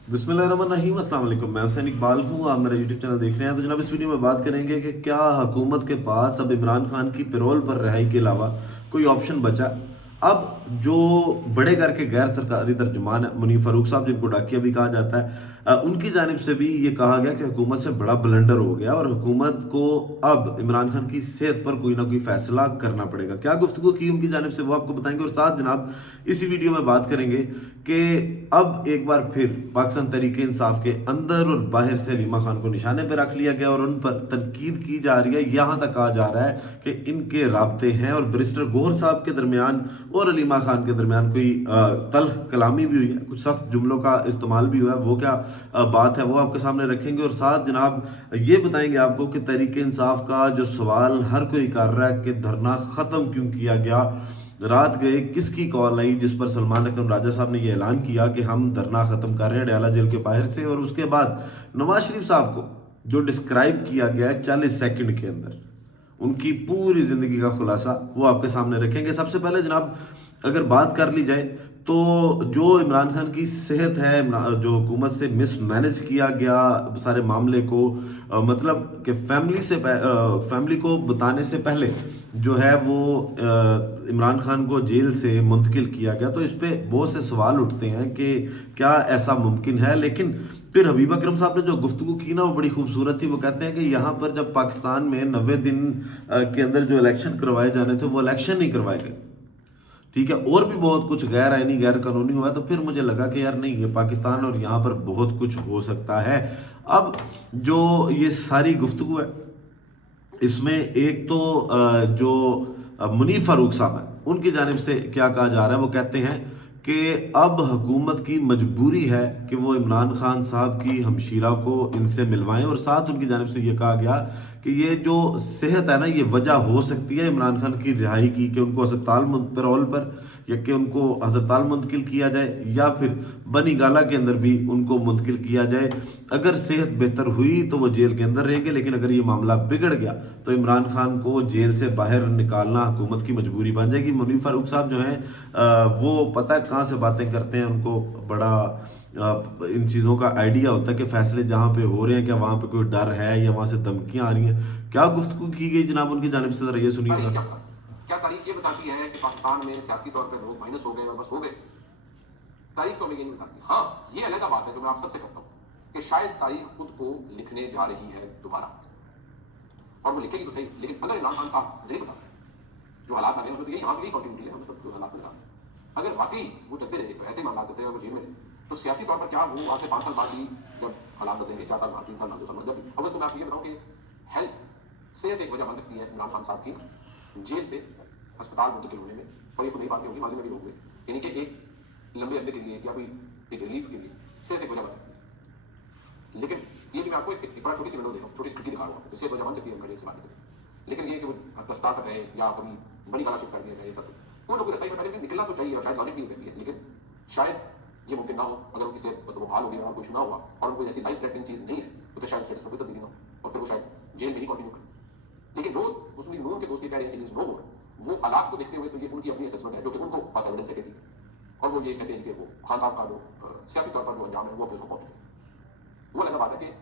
बिस्मिल्लाहिर्रहमानिर्रहीम। अस्सलाम वालेकुम। मैं हुसैन इकबाल हूँ, आप मेरा यूट्यूब चैनल देख रहे हैं। तो जनाब इस वीडियो में बात करेंगे कि क्या हुकूमत के पास अब इमरान खान की पैरोल पर रिहाई के अलावा कोई ऑप्शन बचा। अब जो बड़े घर के गैर सरकारी तर्जुमान है मुनीर फारूक साहब, जिनको डाकिया भी कहा जाता है, उनकी जानिब से भी ये कहा गया कि हुकूमत से बड़ा ब्लंडर हो गया और हुकूमत को अब इमरान खान की सेहत पर कोई ना कोई फैसला करना पड़ेगा। क्या गुफ्तगू की उनकी जानिब से वो आपको बताएंगे, और साथ जनाब इसी वीडियो में बात करेंगे कि अब एक बार फिर पाकिस्तान तहरीक इंसाफ के अंदर और बाहर से हलीमा खान को निशाने पर रख लिया गया और उन पर तनकीद की जा रही है। यहाँ तक कहा जा रहा है कि इनके राब्ते हैं और बैरिस्टर गौहर साहब के दरमियान और हलीमा खान के दरमियान कोई तल्ख कलामी भी हुई है, कुछ सख्त जुमलों का इस्तेमाल भी हुआ है। वो क्या बात है वो आपके सामने रखेंगे, और साथ जनाब ये बताएंगे आपको कि तहरीक इंसाफ का जो सवाल हर कोई कर रहा है कि धरना ख़त्म क्यों किया गया, रात गए किसकी कॉल आई जिस पर सलमान अकरम राजा साहब ने यह ऐलान किया कि हम धरना ख़त्म कर रहे हैं अडयाला जेल के बाहर से, और उसके बाद नवाज शरीफ साहब को जो डिस्क्राइब किया गया है 40 सेकंड के अंदर, उनकी पूरी ज़िंदगी का खुलासा वो आपके सामने रखेंगे। सबसे पहले जनाब अगर बात कर ली जाए तो जो इमरान खान की सेहत है, जो हुकूमत से मिस मैनेज किया गया सारे मामले को, मतलब कि फैमिली को बताने से पहले जो है वो इमरान खान को जेल से मुंतकिल किया गया। तो इस पे बहुत से सवाल उठते हैं कि क्या ऐसा मुमकिन है। लेकिन फिर हबीब अकरम साहब ने जो गुफ्तगू की ना वो बड़ी खूबसूरत थी। वो कहते हैं कि यहाँ पर जब पाकिस्तान में 90 दिन के अंदर जो इलेक्शन करवाए जाने थे वो इलेक्शन नहीं करवाए गए, ठीक है, और भी बहुत कुछ गैर आईनी गैर कानूनी हुआ। तो फिर मुझे लगा कि यार नहीं, ये पाकिस्तान और यहाँ पर बहुत कुछ हो सकता है। अब जो ये सारी गुफ्तगू है इसमें एक तो जो मुनीर फारूक साहब हैं उनकी जानिब से क्या कहा जा रहा है, वो कहते हैं कि अब हुकूमत की मजबूरी है कि वो इमरान खान साहब की हमशीरा को इनसे मिलवाएं, और साथ उनकी जानिब से ये कहा गया कि ये जो सेहत है ना ये वजह हो सकती है इमरान खान की रिहाई की, कि उनको अस्पताल पैरोल पर या कि उनको अस्पताल मुंतकिल किया जाए या फिर बनी गाला के अंदर भी उनको मुंतकिल किया जाए। अगर सेहत बेहतर हुई तो वो जेल के अंदर रहेंगे, लेकिन अगर ये मामला बिगड़ गया तो इमरान खान को जेल से बाहर निकालना हुकूमत की मजबूरी बन जाएगी। मुनीर फारूक साहब जो हैं वो पता है कहाँ से बातें करते हैं, उनको बड़ा इन चीज़ों का आइडिया होता है कि फैसले जहाँ पे हो रहे हैं क्या वहाँ पे कोई डर है या वहाँ से धमकियाँ आ रही हैं। क्या गुफ्तगू की गई जनाब उनकी जानिब से, जरा ये सुनिए। क्या तारीख ये बताती है कि पाकिस्तान में सियासी तौर पर लोग माइनस हो गए और बस हो गए? तारीख तो हमें ये नहीं बताती। हाँ, ये अलग बात है जो मैं आप सबसे करता हूँ कि शायद तारीख खुद को लिखने जा रही है दोबारा, और वो लिखेगी तो सही। लेकिन अगर इमरान खान साहब नहीं बता रहे जो हालात आ रहे हैं उसमें तो यहाँ भी कंटिन्यूटी है, मतलब जो हालात नजर आ रहे हैं, अगर वाकई वो चलते रहे तो ऐसे मामला चलते रहे और वो जेल में रहे, तो सियासी तौर पर क्या वो आज से 5 साल बाद भी जब हालात बदलेंगे, 4 साल बाद, 3 साल बाद, 2 साल बाद, जब अगर तो मैं आपको ये बताऊँ कि हेल्थ सेहत एक वजह बन सकती है इमरान खान साहब की जेल से अस्पताल मुंतकिल होने में, और ये कोई नई बात नहीं होगी, माजी में भी लोग हुए, यानी कि एक लंबे अरसे के लिए या कोई एक रिलीफ के लिए सेहत एक वजह बन सकती है। लेकिन ये भी मैं आपको एक बड़ा छोटी सी विंडो दे रहा हूँ, छोटी सी खिड़की दिखा रहा हूँ, तो सेहत वजह बन सकती है मेडिकल से बात करें। लेकिन ये कि वो अस्पताल कर रहे या कभी बड़ी गाला शिफ्ट कर दिया गया, ये सब वो जो कोई रास्ता में पहले निकलना तो चाहिए और शायद लॉजिक भी कहती है, लेकिन शायद ये मुमकिन ना हो अगर उनकी सेहत मतलब वो हाल हो गया और कुछ ना हुआ और उनको ऐसी लाइफ थ्रेटनिंग चीज़ नहीं है तो शायद स्टेटस में कोई तब्दीली ना हो और फिर वो शायद जेल में ही कंटिन्यू करे। लेकिन जो उसमें नूर के दोस्त ये कह रहे हैं चीज़ नो मोर, वो हालात को देखते हुए तो ये उनकी अपनी असेसमेंट है जो कि उनको पास एविडेंस है कि और वो ये कहते हैं कि वो खान साहब का जो सियासी तौर पर जो अंजाम है वो अपने उसको पहुंच गए। वो अलग बात है कि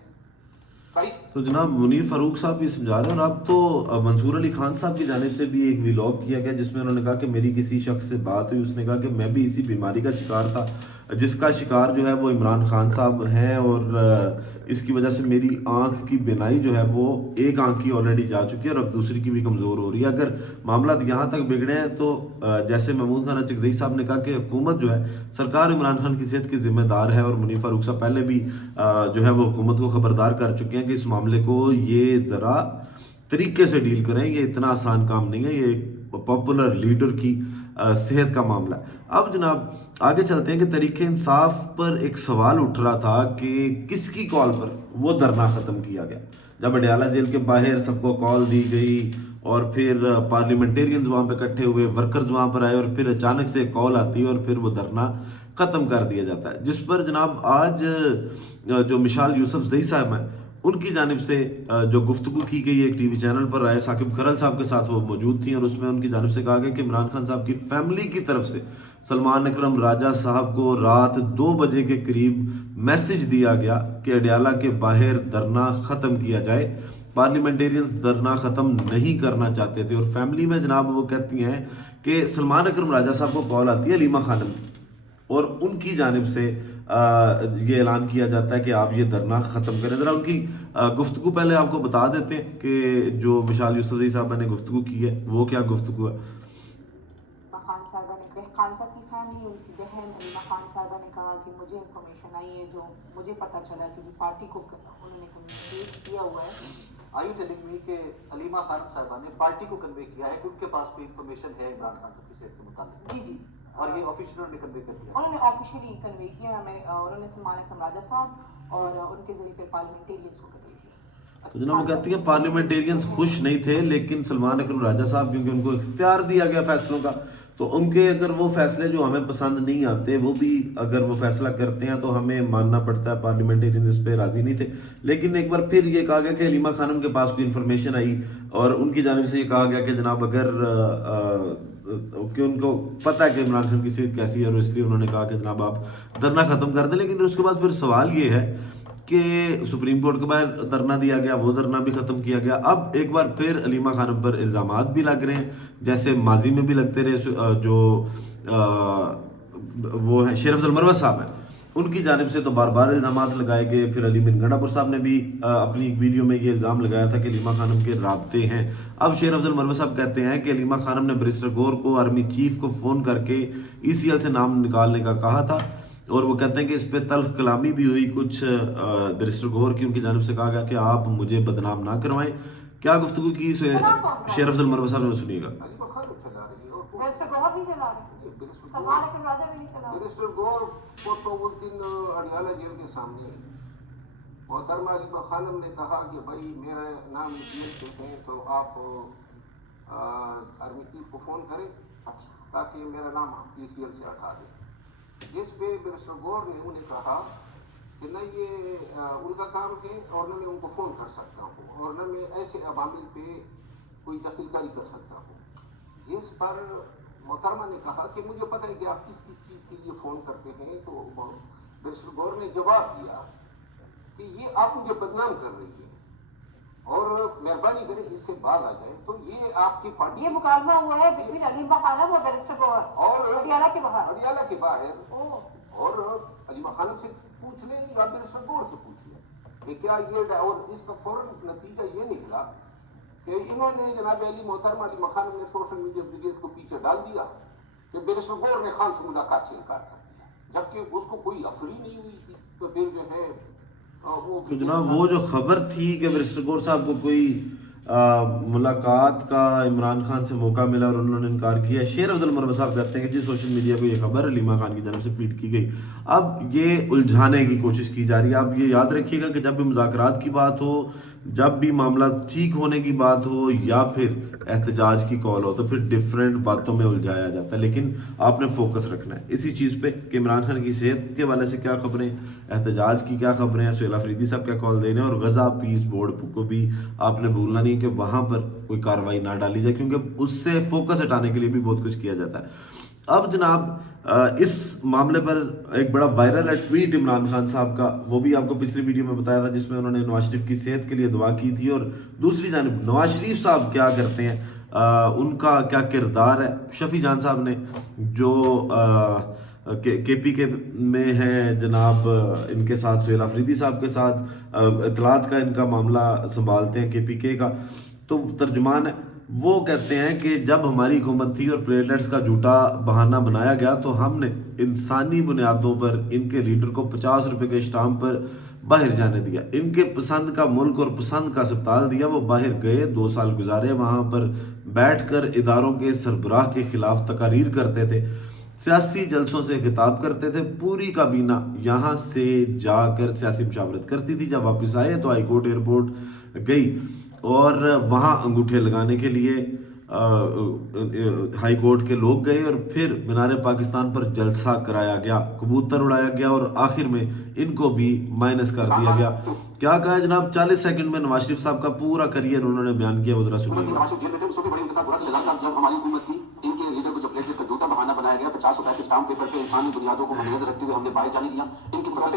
तो जनाब मुनीर फारूक साहब भी समझा रहे हैं, और अब तो मंसूर अली खान साहब की जानिब से भी एक व्लॉग किया गया जिसमें उन्होंने कहा कि मेरी किसी शख्स से बात हुई, उसने कहा कि मैं भी इसी बीमारी का शिकार था जिसका शिकार जो है वो इमरान खान साहब हैं, और इसकी वजह से मेरी आंख की बिनाई जो है वो एक आंख की ऑलरेडी जा चुकी है और अब दूसरी की भी कमज़ोर हो रही है। अगर मामला यहाँ तक बिगड़े हैं तो जैसे महमूद खान चकजई साहब ने कहा कि हुकूमत जो है, सरकार इमरान खान की सेहत की जिम्मेदार है, और मुनीर फारूक साहब पहले भी जो है वो हुकूमत को खबरदार कर चुके हैं कि इस मामले को ये ज़रा तरीके से डील करें, ये इतना आसान काम नहीं है, ये एक पॉपुलर लीडर की सेहत का मामला है। अब जनाब आगे चलते हैं कि तरीके इंसाफ पर एक सवाल उठ रहा था कि किसकी कॉल पर वो धरना ख़त्म किया गया। जब अडयाला जेल के बाहर सबको कॉल दी गई और फिर पार्लियामेंटेरियंस वहाँ पे इकट्ठे हुए, वर्कर्स वहाँ पर आए, और फिर अचानक से कॉल आती है और फिर वो धरना ख़त्म कर दिया जाता है, जिस पर जनाब आज जो मिशाल यूसुफजई साहब हैं उनकी जानिब से जो गुफ्तगू की गई एक टीवी चैनल पर आए, साकिब खरल साहब के साथ वो मौजूद थी, और उसमें उनकी जानिब से कहा गया कि इमरान खान साहब की फैमिली की तरफ से सलमान अकरम राजा साहब को रात 2 बजे के करीब मैसेज दिया गया कि अडियाला के बाहर धरना ख़त्म किया जाए। पार्लियामेंटेरियंस धरना ख़त्म नहीं करना चाहते थे और फैमिली में जनाब वो कहती हैं कि सलमान अकरम राजा साहब को कॉल आती है हलीमा खानम की और उनकी जानिब से ये ऐलान किया जाता है कि आप ये धरना ख़त्म करें। ज़रा उनकी गुफ्तगू पहले आपको बता देते हैं कि जो मिशाल यूसुफज़ई साहबा ने गुफ्तगू की है वो क्या गुफ्तगू है। खान साहबा ने खान साहब की फैमिली, उनकी बहन हलीमा खान साहबा ने कहा कि मुझे इन्फॉर्मेशन आई है, जो मुझे पता चला कि पार्टी को उन्होंने कम्युनिकेट किया हुआ है। Are you telling me कि हलीमा खानम साहबा ने पार्टी को कन्वे किया है कि उनके पास कोई इन्फॉर्मेशन है इमरान खान साहब की सेहत के मुताबिक? जी जी, और ये ऑफिशियल उन्होंने कन्वे कर दिया? उन्होंने ऑफिशियली कन्वे किया हमें, उन्होंने सलमान अकरम राजा साहब और उनके जरिए फिर पार्लियामेंटेरियंस को कन्वे किया। तो जनाब वो कहती हैं पार्लियामेंटेरियंस खुश नहीं थे, लेकिन सलमान अकरम राजा साहब क्योंकि उनको इख्तियार दिया गया फैसलों का, तो उनके अगर वो फैसले जो हमें पसंद नहीं आते वो भी अगर वो फैसला करते हैं तो हमें मानना पड़ता है। पार्लियामेंटेरियन इस पे राजी नहीं थे, लेकिन एक बार फिर ये कहा गया कि हलीमा खानम के पास कोई इन्फॉर्मेशन आई और उनकी जानिब से ये कहा गया कि जनाब अगर कि उनको पता है कि इमरान खान की सेहत कैसी है और इसलिए उन्होंने कहा कि जनाब आप धरना ख़त्म कर दें। लेकिन उसके बाद फिर सवाल ये है कि सुप्रीम कोर्ट के बाहर धरना दिया गया, वो धरना भी ख़त्म किया गया। अब एक बार फिर हलीमा खानम पर इल्ज़ामात भी लग रहे हैं, जैसे माजी में भी लगते रहे। जो वो हैं शेर अफजल मरवत साहब हैं, उनकी जानिब से तो बार बार इल्ज़ामात लगाए गए। फिर अली बिन गंडापुर साहब ने भी अपनी एक वीडियो में ये इल्ज़ाम लगाया था कि हलीमा खानम के राब्ते हैं। अब शेर अफजल मरवत साहब कहते हैं कि हलीमा खानम ने बैरिस्टर गौर को आर्मी चीफ को फ़ोन करके ECL से नाम निकालने का कहा था और वो कहते हैं कि इस पे तल्ख कलामी भी हुई कुछ बैरिस्टर गौर की, उनकी जानिब से कहा गया कि आप मुझे बदनाम ना करवाएं। क्या गुफ्तगू की शेर अफजल मरवत साहब ने, सुनिएगा। हलीमा खानम चला रही है और बैरिस्टर गौहर नहीं चला रहे, सलमान अकरम राजा भी नहीं चला रहे। बैरिस्टर गौर को तो उस दिन अडियाला जेल के सामने मोहतरमा हलीमा खानम ने कहा कि भाई मेरा नाम ECL पे है तो आप आर्मी चीफ को फ़ोन करें ताकि मेरा नाम ECL से हटा दें। जिस पे बैरिस्टर गौर ने उन्हें कहा कि न ये उनका काम है और न मैं उनको फ़ोन कर सकता हूँ और न मैं ऐसे अवामिल पे कोई दखलकारी कर सकता हूँ। जिस पर मोहतरमा ने कहा कि मुझे पता है कि आप किस किस चीज़ के लिए फ़ोन करते हैं। तो बैरिस्टर गौर ने जवाब दिया कि ये आप मुझे बदनाम कर रही है और मेहरबानी करें इससे बाज आ जाए। तो ये आपकी पार्टी ये मुकाबला हुआ है बिटवीन हलीमा खानम और बैरिस्टर गौहर और अडियाला के बाहर। अडियाला के बाहर और हलीमा खानम से पूछ लें या बैरिस्टर गौर से पूछ लें कि क्या ये, और इसका फौरन नतीजा ये निकला कि इन्होंने जनाब अली मोहतरमा हलीमा खानम ने सोशल मीडिया ब्रिगेड को पीछे डाल दिया कि बैरिस्टर गौर ने खान से मुलाकात से इनकार कर दिया, जबकि उसको कोई अफरी नहीं हुई थी। तो फिर जो है तो जनाब वो जो खबर थी कि बैरिस्टर गौर साहब को कोई मुलाकात का इमरान खान से मौका मिला और उन्होंने इनकार किया। शेर अफजल मरवत साहब कहते हैं कि जी सोशल मीडिया को ये खबर हलीमा खान की जानब से फीड की गई। अब ये उलझाने की कोशिश की जा रही है। आप ये याद रखिएगा कि जब भी मुज़ाकरात की बात हो, जब भी मामला ठीक होने की बात हो या फिर एहतजाज की कॉल हो, तो फिर डिफरेंट बातों में उलझाया जाता है। लेकिन आपने फोकस रखना है इसी चीज़ पे कि इमरान खान की सेहत के हवाले से क्या खबरें, एहतजाज की क्या खबरें हैं, सुहेल अफरीदी साहब क्या कॉल दे रहे हैं, और गज़ा पीस बोर्ड को भी आपने भूलना नहीं कि वहाँ पर कोई कार्रवाई ना डाली जाए, क्योंकि उससे फोकस हटाने के लिए भी बहुत कुछ किया जाता है। अब जनाब इस मामले पर एक बड़ा वायरल है ट्वीट इमरान खान साहब का, वो भी आपको पिछली वीडियो में बताया था, जिसमें उन्होंने नवाज शरीफ की सेहत के लिए दुआ की थी। और दूसरी जानिब नवाज शरीफ साहब क्या करते हैं, उनका क्या किरदार है। शफी जान साहब ने जो KPK में है जनाब, इनके साथ सुहेल अफरीदी साहब के साथ इतलात का इनका मामला संभालते हैं KPK का, तो तर्जुमान है। वो कहते हैं कि जब हमारी हुकूमत थी और प्लेटलेट्स का झूठा बहाना बनाया गया तो हमने इंसानी बुनियादों पर इनके लीडर को 50 रुपए के स्टाम्प पर बाहर जाने दिया, इनके पसंद का मुल्क और पसंद का अस्पताल दिया। वो बाहर गए, 2 साल गुजारे, वहाँ पर बैठकर इदारों के सरबराह के खिलाफ तकारीर करते थे, सियासी जलसों से खिताब करते थे। पूरी काबीना यहाँ से जाकर सियासी मुशावरत करती थी। जब वापस आए तो हाईकोर्ट एयरपोर्ट गई और वहाँ अंगूठे लगाने के लिए हाई कोर्ट के लोग गए और फिर मीनार पाकिस्तान पर जलसा कराया गया, कबूतर उड़ाया गया और आखिर में इनको भी माइनस कर दिया गया। क्या कहा है जनाब, 40 सेकंड में नवाज शरीफ साहब का पूरा करियर उन्होंने बयान किया, वो जरा सुनिए। नवाज शरीफ जेल में थे, उसको भी बड़ी उनके साथ बुरा चला साहब। जब हमारी हुकूमत थी, इनके लीडर को जब प्लेट लिस्ट का झूठा बहाना बनाया गया, 50 रुपए के स्टाम्प पेपर पे इंसानी बुनियादों को मद्देनजर रखते हुए हमने बाहर जाने दिया। इनकी पसंद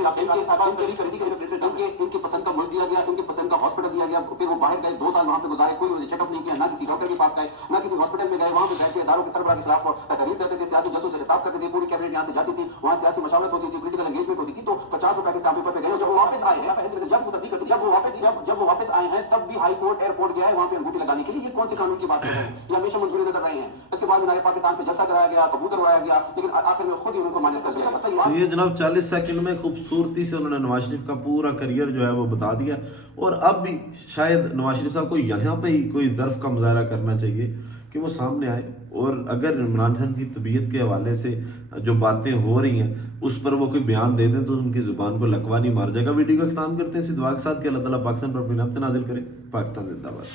इनके पसंद का मुल्क दिया गया, इनके पसंद का हॉस्पिटल दिया गया। फिर वो बाहर गए, 2 साल वहां पे गुजारे, कोई उन्होंने चेकअप नहीं किया, ना किसी डॉक्टर के पास गए, ना किसी हॉस्पिटल में गए। वहां पे बैठ के इदारों के सरबराह के खिलाफ तहरीर करते थे, सियासी जजों से खिताब करते थे, पूरी कैबिनेट यहाँ से जाती थी, वहां सियासी मशावरत होती थी, पॉलिटिकल एंगेजमेंट होती थी। तो 50 रुपए के स्टाम्प पेपर पे गए। जब वो वापस आए हैं, जब वो वापस आए हैं, तब भी हाई कोर्ट एयरपोर्ट गया है वहां पे अंगूठी लगाने के लिए। ये कौन सी कानून की बात कर रहे हैं? ये हमेशा मंजूरी नजर रहे हैं। इसके बाद मीनार पाकिस्तान पे जलसा कराया गया, कबूतर उड़ाया गया, लेकिन आखिर में खुद ही उनको माइनस कर दिया। तो ये जनाब 40 सेकंड में खूबसूरती से उन्होंने नवाज शरीफ का पूरा करियर जो है वो बता दिया। और अब भी शायद नवाज शरीफ साहब को यहाँ पे ही कोई ज़र्फ का मुजाहरा करना चाहिए कि वो सामने आए, और अगर इमरान खान की तबीयत के हवाले से जो बातें हो रही हैं उस पर वो कोई बयान दे दें तो उनकी ज़ुबान को लकवा नहीं मार जाएगा। वीडियो को ख़त्म करते हैं इसी दुआ के साथ कि अल्लाह ताला पाकिस्तान पर अपनी रहमत नाज़िल करे। पाकिस्तान जिंदाबाद।